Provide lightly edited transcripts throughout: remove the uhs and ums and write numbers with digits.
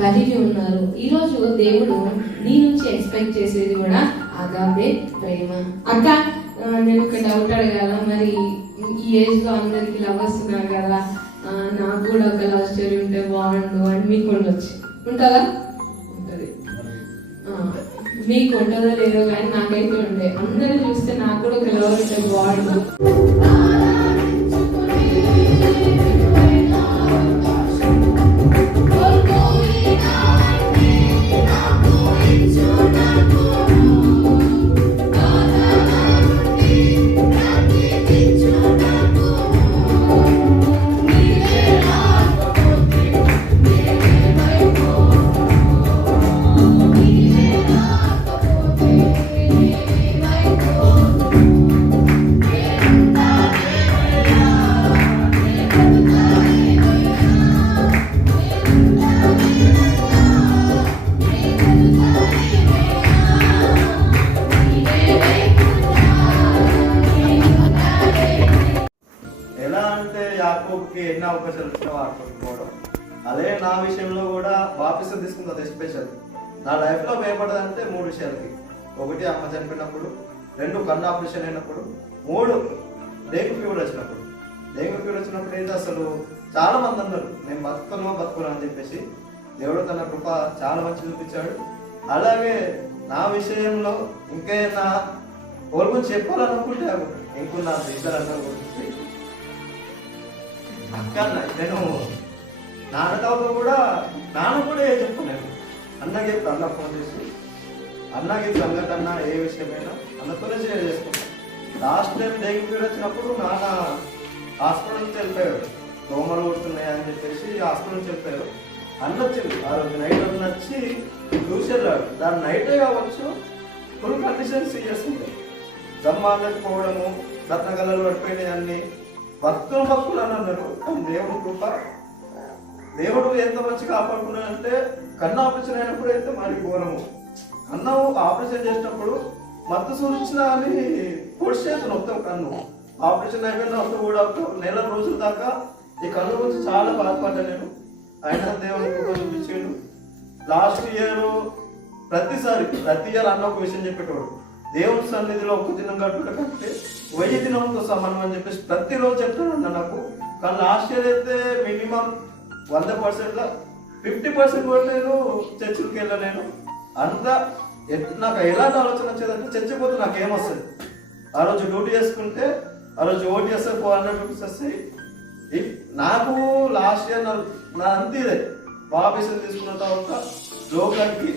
కలిగి ఉన్నారు. ఈరోజు దేవుడు నీ నుంచి ఎక్స్పెక్ట్ చేసేది కూడా అగాపే ప్రేమ. అక్క, నేను ఒక డౌట్ అడగాల. మరి ఈ ఏజ్ లో అందరికి లవర్స్ ఉన్నారు కదా, నాకు కూడా ఒక లవ్ స్టోరీ ఉంటే బాగుండు అని మీకు ఉండొచ్చు. ఉంటుందా? ఉంటుంది. మీకు ఉంటుందో లేదో కానీ నాకైతే ఉండే. అందరూ చూస్తే నాకు కూడా ఒక లవర్ ఉంటే బాగుండు. యాకోబుకి ఎన్ని అవకాశాలు వచ్చినా వాడుకోకపోవడం. అదే నా విషయంలో కూడా బాప్తిసం తీసుకుంది. ఎస్పెషల్ నా లైఫ్లో భయపడదంటే 3 విషయాలకి. 1 అమ్మ చనిపోయినప్పుడు, 2 కన్ను ఆపరేషన్ అయినప్పుడు, 3 డెంగ్యూ ఫీవర్ వచ్చినప్పుడు. డెంగ్యూ ఫీవర్ వచ్చినప్పుడు ఏంటి, అసలు చాలా మంది అన్నారు నేను బతుకును అని చెప్పేసి. దేవుడు తన కృప చాలా మంచి చూపించాడు. అలాగే నా విషయంలో ఇంకేనా వాళ్ళ గురించి చెప్పాలనుకుంటే ఇంకున్న 2 అందరి గురించి అక్క, నేను నాన్నతో కూడా చెప్పుకున్నాను. అన్నకి అన్న ఫోన్ చేసి అన్నకి సంగతి అన్న ఏ విషయమైనా అన్నతోనే షేర్ చేసుకున్నాను. లాస్ట్ టైం డెంగ్యూ ఫీవర్ వచ్చినప్పుడు నాన్న హాస్పిటల్ నుంచి వెళ్ళిపోయాడు. దోమలు కొడుతున్నాయి అని చెప్పేసి హాస్పిటల్ నుంచి వెళ్ళిపోయాడు. అన్న వచ్చింది ఆ రోజు నైట్ వచ్చి చూసి వెళ్ళాడు. దాని నైటే కావచ్చు, ఫుల్ కండిషన్ సీరియస్ ఉంటాయి. దమ్మాలకు పోవడము, రత్నగల్లలు పడిపోయినాయి అన్ని భక్తులు అని అన్నారు. కానీ దేవుడు కృప, దేవుడు ఎంత మంచి కాపాడుకున్నాడంటే కన్ను ఆపరేషన్ అయినప్పుడు అయితే మరి ఘోరము. కన్ను ఆపరేషన్ చేసినప్పుడు మత్తు సూచించిన అని పొడిచేది మొత్తం కన్ను. ఆపరేషన్ అయిపోయిన అప్పుడు కూడా 1 నెల రోజుల దాకా ఈ కన్ను గురించి చాలా బాధపడ్డా నేను. అయినా దేవుని కృప చూపించాడు. లాస్ట్ ఇయర్ ప్రతి ఇయర్ అన్న ఒక విషయం చెప్పేటోడు, దేవుని సన్నిధిలో 1 దినం గడుపుట కంటే 1000 దినంతో సమానం అని చెప్పేసి ప్రతిరోజు చెప్తాడు అన్న నాకు. కానీ లాస్ట్ ఇయర్ అయితే మినిమం 100%లో 50% కూడా నేను చర్చికి వెళ్ళలేను. అంతా నాకు ఎలాంటి ఆలోచన వచ్చేదంటే చర్చికి పోతే నాకేమొస్తుంది, ఆ రోజు డ్యూటీ చేసుకుంటే ఆ రోజు ఓటీ వస్తే 400 రూపీస్ వస్తాయి. నాకు లాస్ట్ ఇయర్ నా అంతే బాబీసులు తీసుకున్న తర్వాత లోకానికి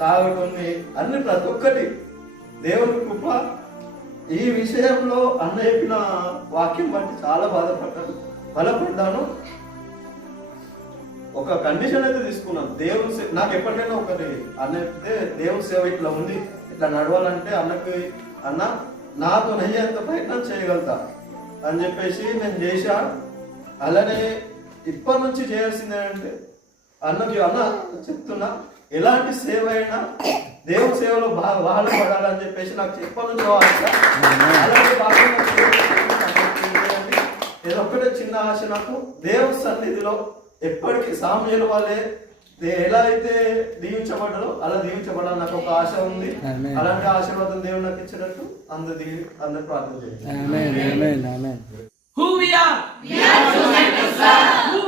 తాగటం అన్ని ప్రతి ఒక్కటి దేవుని కృప ఈ విషయంలో అన్న చెప్పిన వాక్యం బట్టి చాలా బలపడ్డాను. ఒక కండిషన్ అయితే తీసుకున్నాను. దేవుని నాకు ఎప్పటికైనా ఒకటి అన్న చెప్తే దేవుని సేవ ఇట్లా ఉంది, ఇట్లా నడవాలంటే అన్న నాతో నయ్యేంత ప్రయత్నం చేయగలుగుతా అని చెప్పేసి నేను చేశా. అలానే ఇప్పటి నుంచి చేయాల్సింది ఏంటంటే అన్న చెప్తున్నా, ఎలాంటి సేవ అయినా దేవుని సేవలో బాగా పడాలని చెప్పేసి నాకు ఎప్పటి నుంచి అలాగే నేను ఒక్కటే చిన్న ఆశ, నాకు దేవుని సన్నిధిలో ఎప్పటికీ సామ్యుల వాళ్ళే ఎలా అయితే దీవించబడ్డారో అలా దీవించబడాలని నాకు ఒక ఆశ ఉంది. అలాంటి ఆశీర్వాదం దేవుడు నాకు ఇచ్చినట్టు అందరు ప్రార్థన చేయండి. Who we are? We are children of God. Who